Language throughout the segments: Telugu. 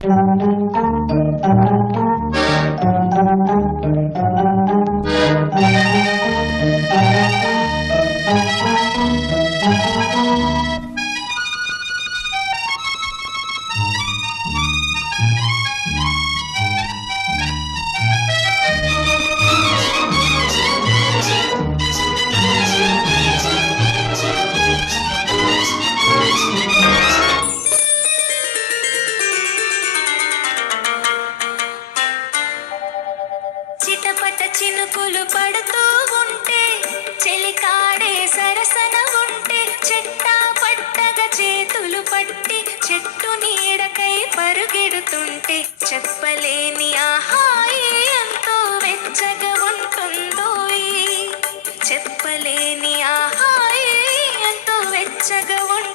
Thank you. చిటపట చినుకులు పడుతూ ఉంటే చెలికాడే సరసన ఉంటే చెట్టా పట్టగా చేతులు పట్టి చెట్టు నీడకై పరుగెడుతుంటే చెప్పలేని ఆహాయి ఎంతో వెచ్చగా ఉంటుందో చెప్పలేని ఆహాయి ఎంతో వెచ్చగా ఉంటుంది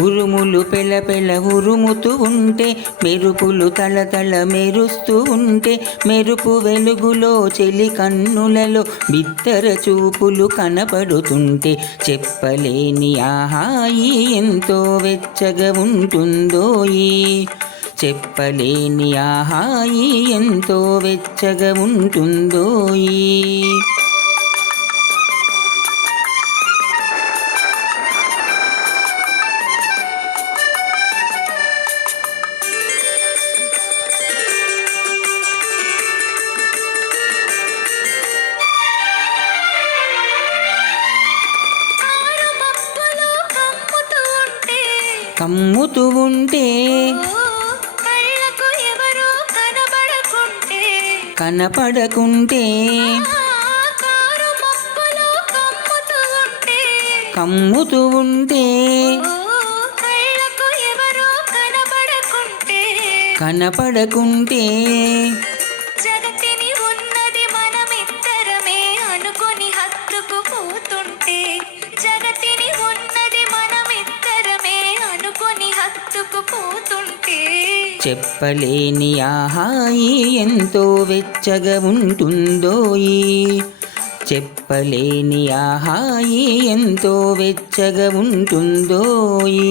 ఉరుములు పెళ్ళ పెళ్ళ ఉరుముతూ ఉంటే మెరుపులు తళతళ మెరుస్తూ ఉంటే మెరుపు వెలుగులో చెలి కన్నులలో బిత్తర చూపులు కనపడుతుంటే చెప్పలేని ఆహాయి ఎంతో వెచ్చగా ఉంటుందోయి. చెప్పలేని ఆహాయి ఎంతో వెచ్చగా ఉంటుందో ఈ కమ్ముతూ ఉంటే కనపడకుంటే కమ్ముతూ ఉంటే కనపడకుంటే చెప్పలేని ఆహాయి ఎంతో వెచ్చగా ఉంటుందోయి చెప్పలేని ఆహాయి ఎంతో వెచ్చగా ఉంటుందోయి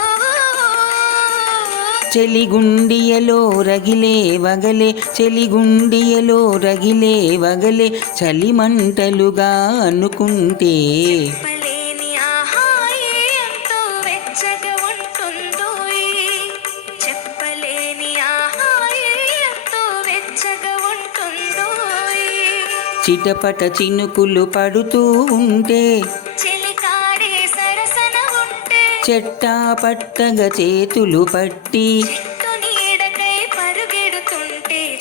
చెలిగుండియలో రగిలే వగలే చెలిగుండియలో రగిలే వగలే చలిమంటలుగా అనుకుంటే. ఎంతో వెచ్చగా ఉంటుందో చిటపట చినుకులు పడుతూ ఉంటే చెట్టా పట్టగా చేతులు పట్టి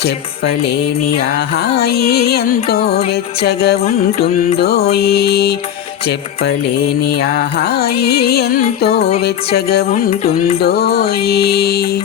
చెప్పలేని ఆహాయి ఎంతో వెచ్చగా ఉంటుందోయి. చెప్పలేని ఆహాయి ఎంతో వెచ్చగా ఉంటుందోయి.